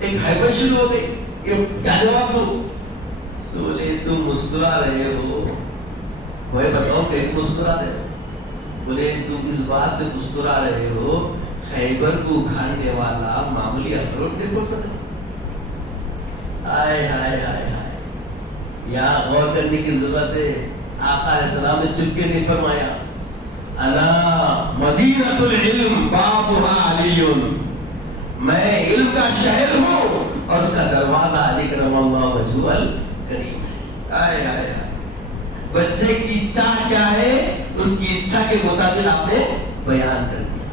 ایک ہائبر شروع ہو گئی، کہ کیا جواب دوں؟ تو بولے تم مسکرا رہے ہو، وہ بتاؤ کہ مسکرا رہے ہو؟ بولے تم اس بات سے مسکرا رہے ہو خیبر کو کھانے والا معمولی اخروٹ نہیں پڑ سکتا۔ ہائے ہائے ہائے ہائے، یہاں غور کرنے کی ضرورت ہے۔ آقا علیہ السلام نے چپ کے نہیں فرمایا انا مدینۃ العلم بابها علی، میں علم کا شہر ہوں اور اس کا دروازہ علی کرم اللہ وجہہ الکریم ہے۔ ہائے ہائے ہائے، بچے کی چاہ کیا ہے اس کی اچھا کے مطابق آپ نے بیان کر دیا،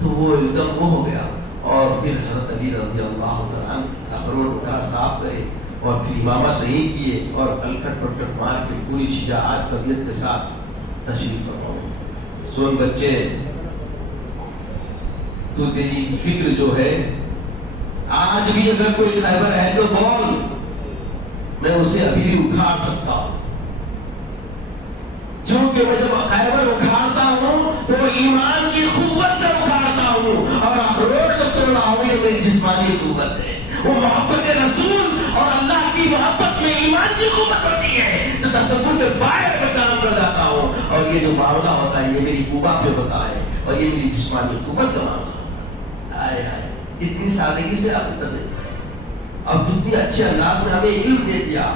تو وہ ایک دم وہ ہو گیا۔ اور پھر حضرت علی رضی اللہ عنہ اخروٹ اٹھا صاف کرے اور پھر امامہ صحیح کیے اور الکٹ پلکٹ مار کے پوری شجاعت طبیعت کے ساتھ تشریف فرما۔ سن بچے، تو تیری فکر جو ہے آج بھی اگر کوئی خیبر ہے تو بول، میں اسے ابھی بھی اکھاڑ سکتا ہوں، کیونکہ میں جب خیبر اکھاڑتا ہوں تو ایمان کی قوت سے اکھاڑتا ہوں، اور اخروٹ جب توڑ رہا ہوں یہ میری جسمانی قوت ہے۔ وہ محبت رسول اور اللہ کی محبت میں ایمان کی قوت ہوتی ہے جو تصور کے باہر میں کام کر جاتا ہوں، اور یہ جو معاملہ ہوتا ہے یہ میری قوت پہ ہوتا ہے، اور یہ میری جسمانی قوت کا معاملہ ہوتا ہے۔ آئے آئے، کتنی سادگی سے آپ اتر دیتے، اب کتنی اچھے انداز میں ہمیں علم دے دیا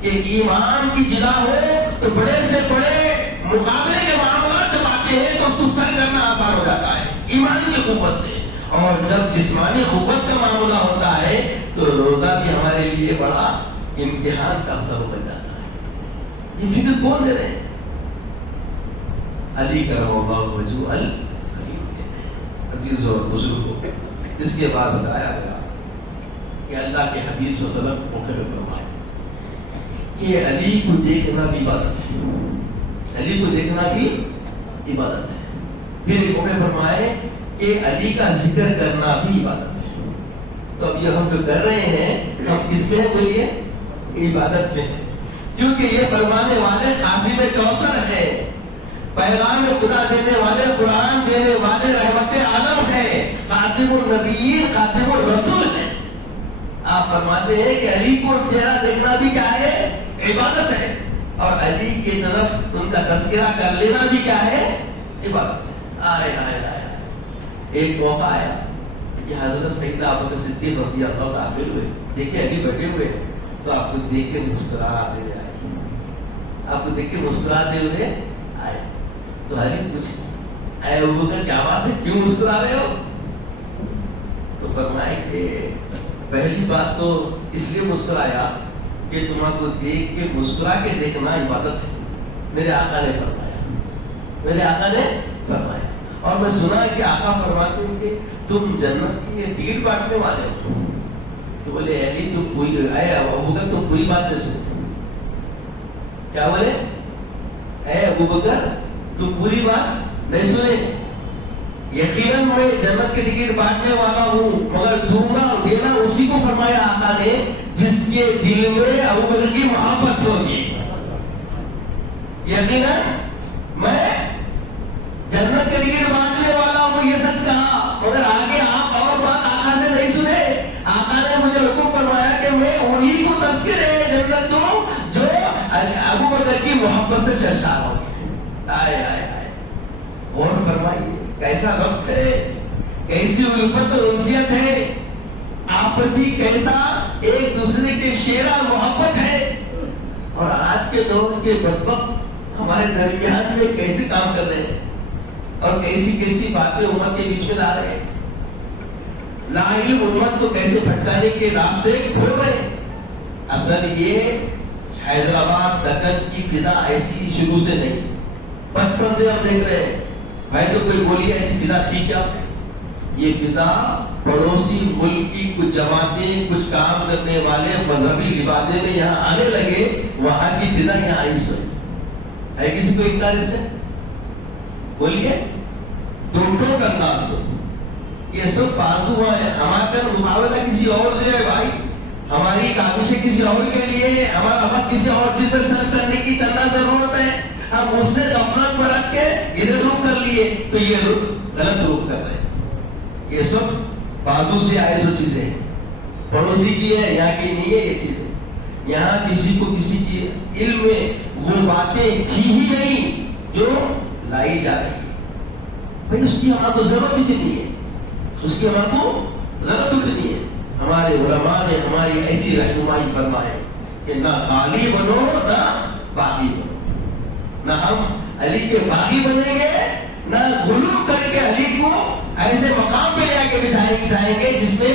کہ ایمان کی جلا ہو تو بڑے سے بڑے مقابلے کے معاملات جب آتے ہیں تو اس کو سر کرنا آسان ہو جاتا ہے ایمان کی قوت سے، اور جب جسمانی قوت کا معاملہ ہوتا ہے تو روزہ بھی ہمارے لیے بڑا امتحان کا سبب بن جاتا ہے۔ یہ فکر کون دے رہے ہیں؟ علی کرم اللہ وجہہ الکریم کہتے ہیں۔ عزیز اور بزرگوں، اس کے بعد بتایا گیا کہ اللہ کے حبیب صلی اللہ علیہ وسلم موقع پہ فرمایا کہ علی کو دیکھنا بھی عبادت ہے، علی کو دیکھنا بھی عبادت ہے۔ پھر ایک موقع فرمائے کہ علی کا ذکر کرنا بھی عبادت ہے۔ تو اب یہ ہم جو کر رہے ہیں ہم کس میں ہیں؟ بولیے عبادت میں ہیں۔ چونکہ یہ فرمانے والے قاسم کوثر ہے، پیغام خدا دینے والے، قرآن دینے والے، رحمت عالم ہے، خاتم النبیین، خاتم الرسول ہے۔ آپ فرماتے ہیں کہ علی کو چہرہ دیکھنا بھی کیا ہے؟ عبادت ہے، اور علی کی طرف ان کا تذکرہ کر لینا بھی کیا ہے؟ عبادت ہے۔ آئے آئے آئے ایک موقع آیا کہ حضرت سیدنا ابوبکر صدیق رضی اللہ تعالی ہوئے، دیکھے علی بیٹھے ہوئے، تو آپ کو دیکھ کے مسکراتے ہوئے آئے، آپ کو دیکھ کے مسکراتے ہوئے آئے، تو علی پوچھے اے ابوبکر کیا بات ہے، کیوں مسکرا رہے ہو؟ تو فرمائے کہ پہلی بات تو اس لیے مسکرایا کہ تمہارے کو دیکھ کے مسکرا کے دیکھنا عبادت ہے، میرے آقا نے فرمایا، میرے آقا نے فرمایا۔ اور میں سنا ہے کہ آقا فرماتے ہیں کہ تم جنت کی ٹکٹ بانٹنے والے ہو، تو بولے علی تم پوری، اے ابوبکر تم پوری بات نہیں سنتے، کیا بولے اے ابوبکر تم پوری بات نہیں سنے؟ یقیناً میں جنت کی ٹکٹ بانٹنے والا ہوں، مگر دوں گا دینا اسی کو فرمایا آقا نے جس کے دل میں ابوبکر کی محبت ہوگی۔ یقیناً میں جنت کی ٹکٹ بانٹنے والا ہوں، یہ سچ کہا، مگر آگے آپ اور بات آقا سے نہیں سنے۔ آقا نے مجھے حکم فرمایا کہ میں انہی کو تذکرے جنت دوں جو ابوبکر کی محبت سے سرشار ہوں۔ آئے آئے آئے غور فرمائیے، کیسا ربط ہے، کیسی الفت و انسیت ہے، آپسی کیسا ایک دوسرے کے شیرہ محبت ہے۔ اور آج کے دور کے بدبخت ہمارے درمیان میں کیسے کام کر رہے ہیں اور کیسی کیسی باتیں امت کے بیچ میں لا رہے ہیں، لا علم امت کو کیسے بھٹکانے کے راستے کھول رہے ہیں۔ اصل یہ حیدرآباد دکن کی فضا ایسی شروع سے نہیں، بچپن سے ہم دیکھ رہے ہیں۔ بھائی تو کوئی بولیے ایسی فضا تھی کیا؟ یہ فضا پڑوسی ملک کی کچھ جماعتیں، کچھ کام کرنے والے مذہبی لبادے میں یہاں آنے لگے، وہاں کی فضا یہاں آئی سوئی ہے۔ کسی کو انکار سے بولیے دوٹوں کرنا سو یہ سب بازو ہے، ہمارا مقابلہ کسی اور سے ہے بھائی، ہماری کاوشیں کسی اور کے لیے ہے، ہمارا وقت کسی اور چیز پر صرف کرنے کی چندہ ضرورت ہے۔ ہم اس سے غفلت میں رکھ کے ادھر رخ کر لیے تو یہ رخ غلط رخ کر رہے ہیں۔ یہ سب بازو سے آئے سو چیزیں ہیں، پڑوسی کی ہے یہاں کی نہیں ہے یہ چیزیں، یہاں کسی کو کسی کی علم میں وہ باتیں تھی ہی نہیں جو لائی جا رہی ہے۔ بھائی اس کی ہمارا تو ضرورت ہی نہیں ہے، اس کی ہمارا تو ضرورت کچھ نہیں ہے۔ ہمارے علماء نے ہماری ایسی رہنمائی فرمائے کہ نہ غالی بنو نہ باغی بنو، نہ ہم علی کے باغی بنیں گے، نہ غلو کر کے علی کو ایسے مقام پہ لے کے بٹھائیں گے جس میں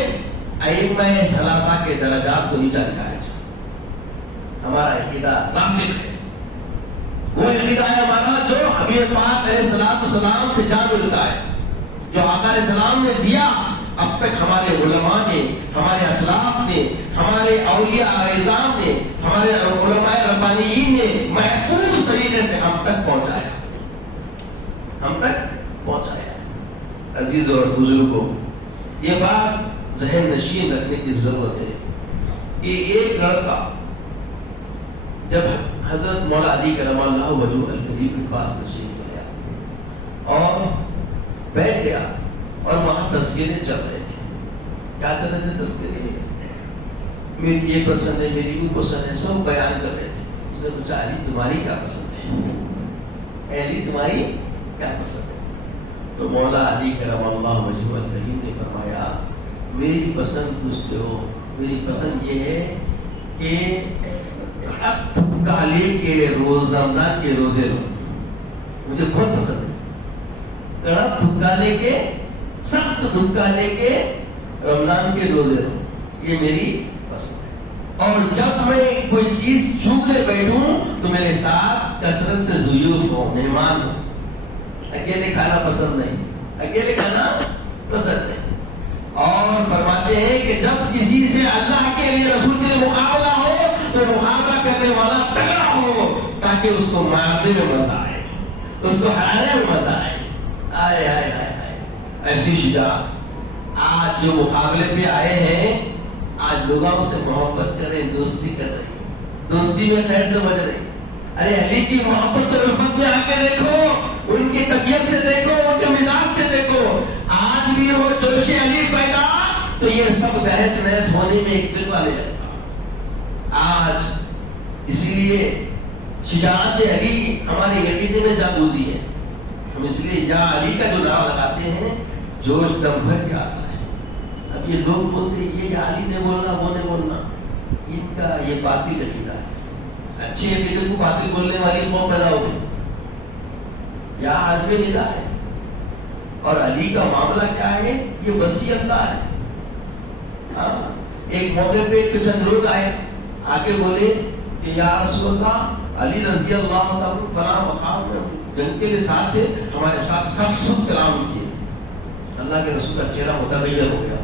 ائمہ ثلاثہ کے درجات کو نیچا دکھایا جائے۔ ہمارا عقیدہ راسخ ہے، وہ عقیدہ ہے ہمارا جو حبیب پاک علیہ السلام سے جا ملتا ہے، جو آقا علیہ السلام نے دیا اب تک ہمارے علماء نے، ہمارے اسلاف نے، ہمارے اولیاء اعظام نے، ہمارے علماء ربانیین نے محفوظ طریقے سے ہم تک پہنچایا، ہم تک پہنچایا۔ عزیز اور بزرگوں، یہ بات ذہن نشین رکھنے کی ضرورت ہے کہ ایک لڑکا جب حضرت مولا علی کرم اللہ وجہہ الکریم کے پاس تشریف لایا اور بیٹھ گیا اور وہاں تذکرے چل رہے تھے، کیا چل رہے تھے تذکرے؟ میری یہ پسند ہے، میری وہ پسند ہے، سب بیان کر رہے تھے۔ اس نے پوچھا علی تمہاری کیا پسند ہے؟ اے علی تمہاری کیا پسند ہے؟ تو مولا علی کرم اللہ وجہہ الکریم نے فرمایا میری پسند کچھ ہو، میری پسند یہ ہے کہ کالے کے روز رمضان کے روزے رو، مجھے بہت پسند ہے۔ کڑک دھکا لے کے، سخت دھکا لے کے رمضان کے روزے رو، یہ میری پسند ہے۔ اور جب میں کوئی چیز چوک لے بیٹھوں تو میرے ساتھ کثرت سے ضیوف ہو، مہمان ہو، اکیلے کھانا پسند نہیں، اکیلے کھانا پسند نہیں۔ اور فرماتے ہیں کہ جب کسی سے اللہ کے لیے رسول کے لیے مقابلہ ہو تو مقابلہ کرنے والا تگڑا ہو تاکہ اس کو مارنے میں مزہ آئے، اس کو ہرانے میں مزہ آئے۔ آئے آئے آئے آئے ایسی شجاعت۔ آج جو مقابلے پہ آئے ہیں، آج لوگوں سے محبت کر رہے ہیں، دوستی کر رہے ہیں، دوستی میں خیر سے وجہ نہیں. ارے علی کی محبت اور الفت میں آ کے دیکھو, ان کی طبیعت سے دیکھو, ان کے مزاج سے دیکھو. آج بھی ہو جوش علی پیدا تو یہ سب بحث نحس ہونے میں ایک دن والے لگتا. آج اسی لیے شجاعت علی ہمارے عقیدے میں جاگوزی ہے. ہم اس لیے یا علی کا جو نام لگاتے ہیں جوش دم بھر کے آتا ہے. اب یہ لوگ بولتے ہیں یہ علی نے بولنا وہ نے بولنا, ان کا یہ باطل عقیدہ ہے. اچھی عقیدے کو باطل بولنے والی قوم پیدا ہو گئی. یا حرف ندا ہے. اور علی کا معاملہ کیا ہے, یہ وسیع اللہ ہے. ایک موقع پہ کچھ لوگ آئے, آگے بولے کہ یا رسول اللہ علی رضی اللہ عنہ فلاں مقام میں جنگ کے لیے ساتھ تھے, ہمارے ساتھ سب سب کلام کیے. اللہ کے رسول کا چہرہ متغیر ہو گیا.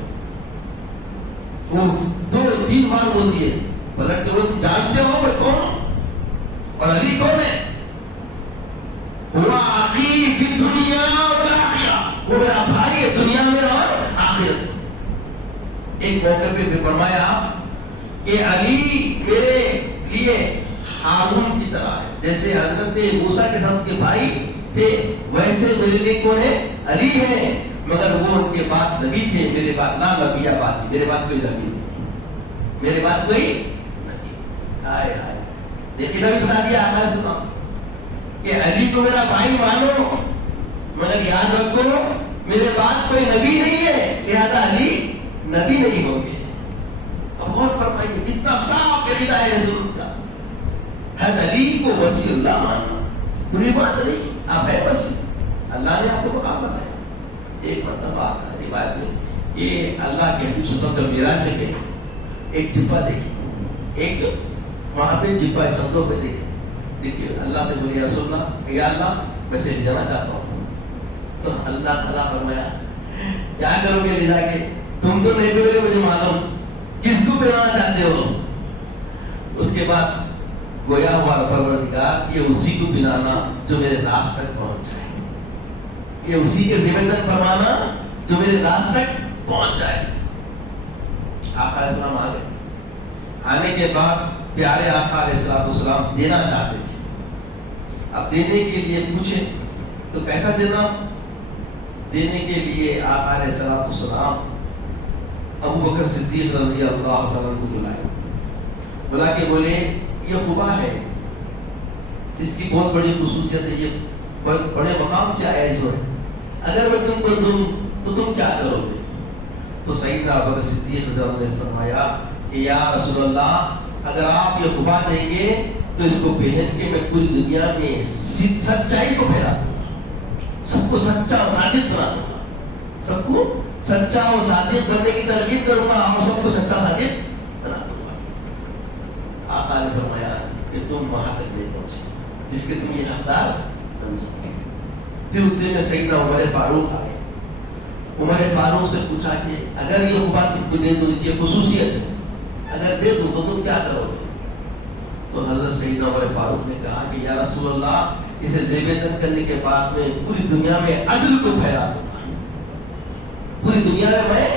وہ 2-3 بار بول دیے, پلٹ کے بولے جانتے ہو میں کون ہوں اور علی کون ہے؟ وہ آخی فی دنیا والآخرہ, وہ میرا بھائی ہے دنیا میں اور آخرت. ایک موقع پہ فرمایا کہ علی میرے لیے ہارون کی طرح ہے, جیسے حضرت موسیٰ کے ساتھ کے بھائی تھے ویسے میرے لیے کون ہے؟ علی ہے. مگر وہ ان کے بعد نبی تھے, میرے بعد لا نبی بات, میرے بعد کوئی نبی نہیں, میرے بعد کوئی نبی. ہائے ہائے, دیکھیے نبی بتا دیا آخر سنا کہ علی کو میرا بھائی مانو, مگر یاد رکھو میرے بعد کوئی نبی نہیں ہے, لہذا علی نبی نہیں ہوں گے. اب غور فرمائیے کتنا صاف عقیدہ ہے رسول کا. حضرت علی کو وسیع اللہ ماننا بری بات نہیں, آپ ہے وسیع, اللہ نے آپ کو مقام بتایا. ایک مرتبہ روایت میں یہ اللہ کے حبیب صلی اللہ علیہ وسلم معراج میں گئے, ایک جبہ دیکھی, ایک وہاں پہ جبہ سمندوں پہ دیکھیے, اللہ سے بولی رسول اللہ یا اللہ میں سے جانا چاہتا ہوں. تو اللہ تعالیٰ فرمایا کیا کرو گے لے جا کے, تم تو نہیں بولے مجھے معلوم, کس کو پہنانا چاہتے ہو. اس کے بعد گویا ہوا پروردگار یہ اسی کو پہنانا جو میرے راز تک پہنچ جائے, یہ اسی کے ذمہ تک فرمانا جو میرے راز تک پہنچ جائے. آقا علیہ السلام آ گئے. آنے کے بعد پیارے آقا علیہ السلام دینا چاہتے تھے. اب دینے کے لیے پوچھے تو کیسا دینا. دینے کے لیے آقا علیہ السلام ابو بکر صدیق رضی اللہ تعالیٰ کو بلائے, بلا کے بولے یہ خبا ہے, اس کی بہت بڑی خصوصیت ہے, یہ بہت بڑے مقام سے آیا جو ہے, اگر میں تم کو دوں تو تم کیا کرو گے. تو سیدنا ابو بکر صدیق رضی اللہ نے فرمایا کہ یا رسول اللہ اگر آپ یہ خبا دیں گے تو اس کو پہن کے میں پوری دنیا میں سچائی کو پھیلا دوں گا, سب کو سچا اور صادق بنا دوں گا, سب کو سچا اور صادق بننے کی ترغیب کروں گا, اور سب کو سچا صادق بنا دوں گا. آقا نے فرمایا کہ تم وہاں تک نہیں پہنچے جس کے تم یہ حقدار بن جاؤ. پھر اتنے میں سیدنا عمر فاروق آئے. عمر فاروق سے پوچھا کہ اگر یہ خبا تم کو دے دو, یہ خصوصیت ہے, اگر دے دو تو تم کیا کرو گے. تو حضرت سیدنا عمر فاروق نے کہا کہ یا رسول اللہ اسے زیب تن کرنے کے بعد میں پوری دنیا میں عدل کو پھیلا دوں گا, پوری دنیا میں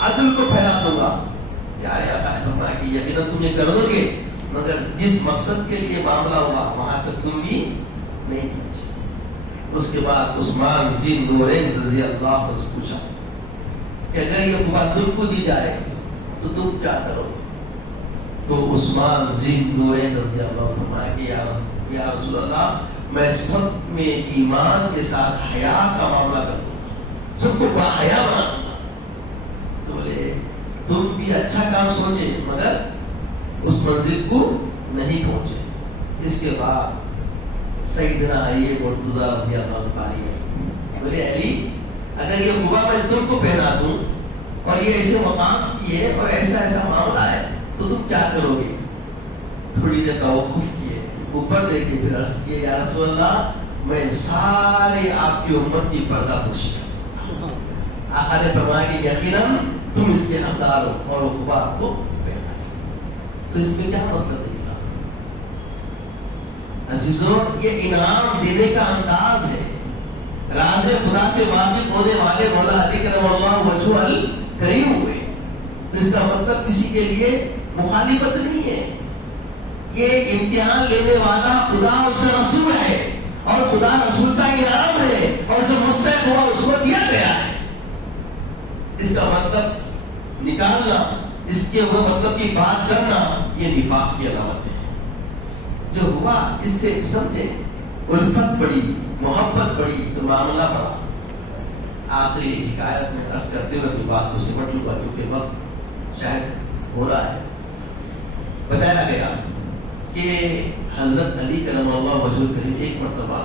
عدل کو پھیلا دوں گا. پیارے آقا نے فرمایا کہ یقیناً تم یہ کر دو گے, مگر جس مقصد کے لیے معاملہ ہوا وہاں تک تم بھی نہیں پہنچے. اس کے بعد عثمان ذی النورین رضی اللہ عنہ سے پوچھا کہ اگر یہ خبا تم کو دی جائے تو تم کیا کرو گے. تو عثمان ذی النورین رضی اللہ عنہ فرمایا کہ یا رسول اللہ میں سب میں ایمان کے ساتھ حیا کا معاملہ کر دوں گا, سب کو باحیا بنا دوں گا. تو بولے تم بھی اچھا کام سوچے مگر اس منزل کو نہیں پہنچے. اس کے بعد سیدنا علی مرتضی رضی اللہ عنہ پاری ہے, بولے علی اگر یہ خبا میں تم کو پہنا دوں اور یہ ایسے مقام کی ہے اور ایسا ایسا معاملہ ہے تو تم کیا کرو گے. تھوڑی دیر توقف کیے, اوپر دیکھے, پھر عرض کیے یا رسول اللہ میں سارے آپ کی امت کی پردہ پوشی. آقا نے فرمایا کہ یقیناً تم اس کے حقدار ہو اور وہ خبا آپ کو پہنا. تو اس میں کیا مطلب ہے عزیزوں, یہ انعام دینے کا انداز ہے. راز خدا سے واقف ہونے والے مولا علی کرم اللہ وجہہ الکریم ہوئے, تو اس کا مطلب کسی کے لیے مخالفت نہیں ہے. یہ امتحان لینے والا خدا اس کا رسول ہے اور خدا رسول کا انعام ہے اور جو مستحق ہوا اس کو دیا گیا ہے. اس کا مطلب نکالنا، اس کے وہ مطلب کی بات کرنا، یہ نفاق کی علامت ہے. جو ہوا اس سے سمجھے، الفت بڑی، محبت بڑی تو معاملہ بڑا. آخری حکایت میں عرض کرتے ہوئے تو بات کو سمجھ لوں گا کیونکہ وقت شاید ہو رہا ہے. بتایا گیا کہ حضرت علی کرم اللہ وجہ کریم ایک مرتبہ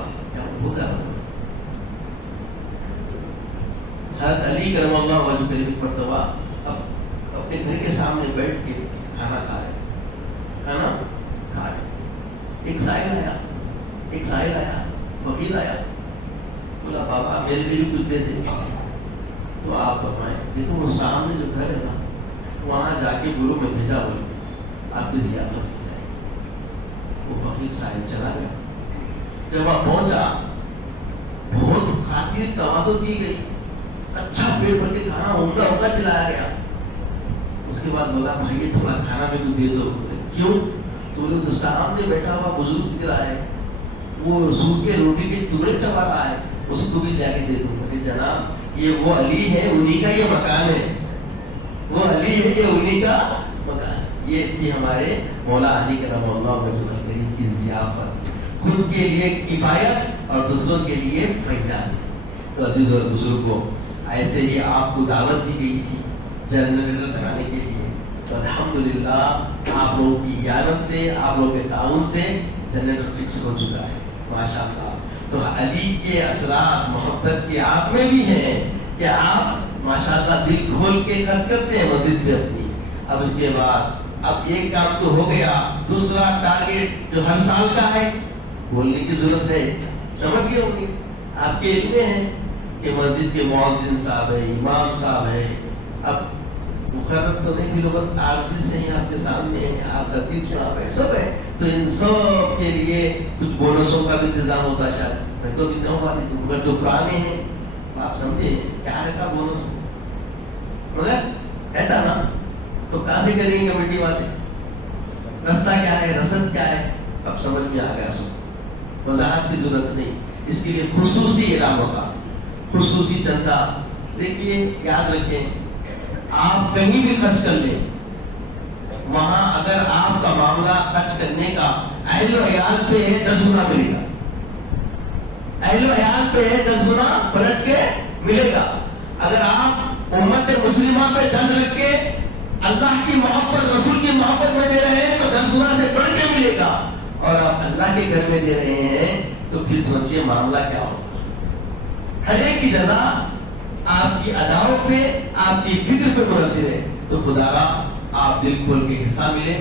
حضرت علی کرم اللہ وجہ کریم ایک مرتبہ اپنے گھر کے سامنے بیٹھ کے کھانا کھا رہے. ایک سائل آیا فقیر آیا، بولا بابا میرے لیے بھی کچھ دے دیں. تو آپ فرمائیں یہ تو وہ سامنے جو گھر ہے نا وہاں جا کے گرو میں بھیجا بول کے آپ کی ضیافت کی جائے گی. وہ فقیر سائل چلا گیا. جب وہاں پہنچا بہت خاطر تواضع کی گئی، اچھا پیٹ بھر کے کھانا عمدہ کھلایا گیا. اس کے بعد بولا بھائی یہ تھوڑا کھانا میں کو دے دو. کیوں؟ تو لوگ سامنے بیٹھا ہوا بزرگ دکھ رہا ہے، وہ سوکھے روٹی کے ٹکڑے چبا رہا ہے، اس کو بھی جا کے دے دوں. جناب یہ وہ علی ہے، انہی کا یہ مکان ہے. وہ علی ہے، یہ انہی کا مکان ہے. یہ تھی ہمارے مولا علی کرم اللہ وجہ کریم کی ضیافت، خود کے لیے کفایت اور دوسروں کے لیے فیاض. تو عزیز اور بزرگوں، ایسے ہی آپ کو دعوت دی گئی تھی جنریٹر لگانے کے لیے. تو الحمدللہ آپ لوگوں کی اجازت سے، آپ لوگوں کے تعاون سے جنریٹر فکس ہو چکا ہے ماشاءاللہ. تو علی کے اثرات محبت کے آپ میں بھی ہیں کہ آپ ماشاءاللہ دل کھول کے خرچ کرتے ہیں مسجد پہ اپنی. اب اس کے بعد اب ایک کام تو ہو گیا، دوسرا ٹارگیٹ جو ہر سال کا ہے بولنے کی ضرورت ہے. سمجھ گئے ہوں گے، آپ کے علم میں ہے کہ مسجد کے مؤذن صاحب ہے، امام صاحب ہے. اب مقرر تو نہیں بھی لوگ عارضی سے ہی آپ کے سامنے ہیں، آپ خطیب صاحب ہے، سب ہے. تو ان سب کے لیے کچھ بونسوں کا بھی انتظام ہوتا ہے. شاید میں تو بھی نہ ہوا نہیں، مگر جو پرانے ہیں آپ سمجھے کیا رہتا بونس مگر کہتا نا. تو کہاں سے کریں گے کمیٹی والے؟ رستہ کیا ہے، رسد کیا ہے، اب سمجھ میں آ گیا. سب وضاحت کی ضرورت نہیں. اس کے لیے خصوصی اعلان ہوگا، خصوصی چندہ. دیکھیے یاد رکھیں، آپ کہیں بھی خرچ کر لیں، وہاں اگر آپ کا معاملہ خرچ کرنے کا اہل و عیال پہ ہے 10 گنا ملے گا. اہل و عیال پہ ہے 10 گنا پلٹ کے ملے گا. اگر آپ امت مسلمہ پہ 10 رکھ کے اللہ کی محبت، رسول کی محبت میں دے رہے ہیں تو 10 گنا سے بڑھ کے ملے گا. اور آپ اللہ کے گھر میں دے رہے ہیں تو پھر سوچئے معاملہ کیا ہوگا. ہر ایک کی جزا آپ کی اداؤں پہ، آپ کی فکر پہ منحصر ہے. تو خدا آپ دل کھول کے حصہ ملے،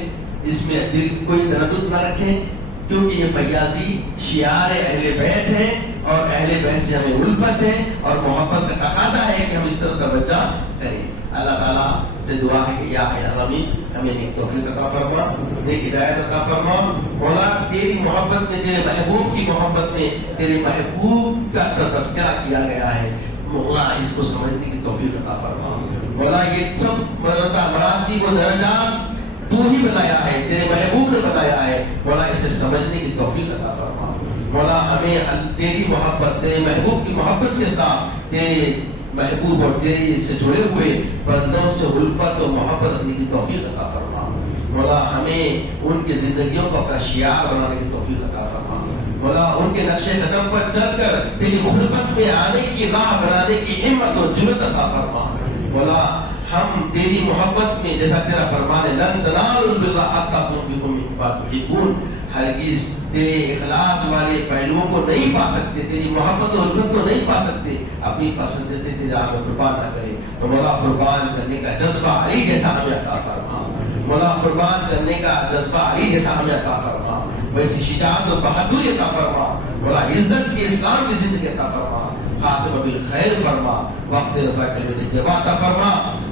اس میں دل کوئی تردد نہ رکھیں، کیونکہ یہ فیاضی شعار اہل بیت ہے اور اہل بیت سے ہمیں الفت ہے اور محبت کا تقاضا ہے کہ ہم اس طرح توجہ کریں. اللہ تعالیٰ سے دعا ہے کہ یا العالمین ہمیں نیک توفیق عطا فرما، نیک ہدایت عطا فرما. مولا تیری محبت میں، تیرے محبوب کی محبت میں، تیرے محبوب کا تذکرہ کیا گیا ہے. مولا اس کو سمجھنے کی توفیق عطا فرما. مولا یہ سب مراتب و درجات تو ہی بتایا ہے، تیرے محبوب نے بتایا ہے. مولا اسے سمجھنے کی توفیق عطا فرما. مولا ہمیں تیری محبت، تیرے محبوب کی محبت کے ساتھ تیرے محبوب اور تیرے سے جڑے ہوئے بندوں سے الفت و محبت رکھنے کی توفیق عطا فرما. مولا ہمیں ان کی زندگیوں کو اپنا شعار بنانے کی توفیق عطا فرما. مولا ان کے نقش قدم پر چل کر تیری خلوت میں آنے کی راہ بنانے کی ہمت و جرأت عطا فرما. مولا ہم تیری محبت میں، جیسا تیرا فرمان ہے لن تنالوا البر حتى تنفقوا مما تحبون، ہرگز تیرے اخلاص والے پہلوؤں کو نہیں پا سکتے، تیری محبت و الفت کو نہیں پا سکتے اپنی پسندیدہ تیری راہ میں قربان نہ کرے. تو مولا قربان کرنے کا جذبہ علی جیسا ہمیں عطا فرما. مولا قربان کرنے کا جذبہ علی جیسا ہمیں عطا فرما. ویسی شجاعت و بہادری عطا فرما. مولا عزت کی، اسلام کی زندگی عطا فرما. خاتمہ بالخیر فرما. وقت رضا کے لیے جواب عطا فرما.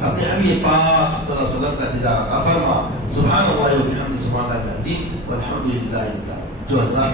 اپنے حبیب پاک صلی اللہ علیہ وسلم کا دیدار عطا فرما. سبحان اللہ و بحمدہ، سبحان اللہ العظیم والحمد للہ. جو حضرات